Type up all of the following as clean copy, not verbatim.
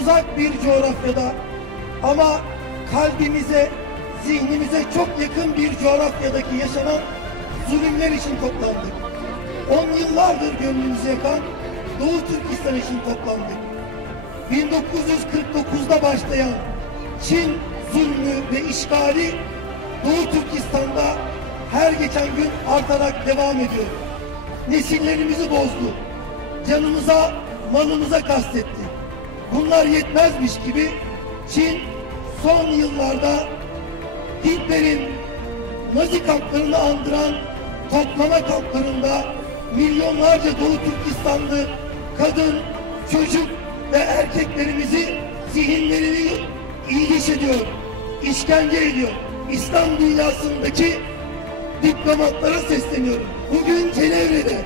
uzak bir coğrafyada ama kalbimize, zihnimize çok yakın bir coğrafyadaki yaşanan zulümler için toplandık. 10 yıllardır gönlümüzü yakan Doğu Türkistan için toplandık. 1949'da başlayan Çin zulmü ve işgali Doğu Türkistan'da her geçen gün artarak devam ediyor. Nesillerimizi bozdu. Canımıza, malımıza kastetti. Bunlar yetmezmiş gibi Çin son yıllarda Hitler'in Nazi kamplarını andıran toplama kamplarında milyonlarca Doğu Türkistanlı kadın, çocuk ve erkeklerimizi zihinlerini ilgiç ediyor, işkence ediyor. İslam dünyasındaki diplomatlara sesleniyorum. Bugün Cenevre'de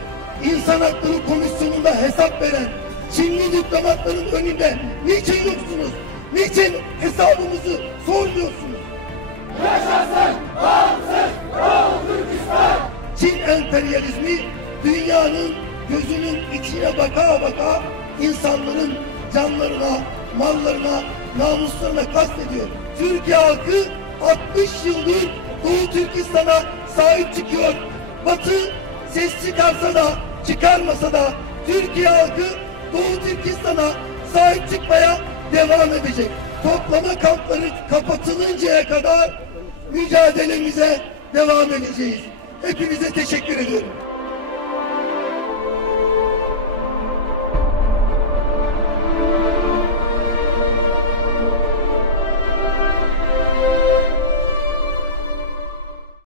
İnsan Hakları Komisyonu'nda hesap veren Çinli diplomatların önünde niçin yoksunuz? Niçin hesabımızı sormuyorsunuz? Yaşasın bağımsız Doğu Türkistan! Çin emperyalizmi dünyanın gözünün içine baka baka insanların canlarına, mallarına, namuslarına kastediyor. Türkiye halkı 60 yıldır Doğu Türkistan'a sahip çıkıyor. Batı ses çıkarsa da çıkarmasa da Türkiye halkı Doğu Türkistan'a sahip çıkmaya devam edecek. Toplama kampları kapatılıncaya kadar mücadelemize devam edeceğiz. Hepinize teşekkür ediyorum.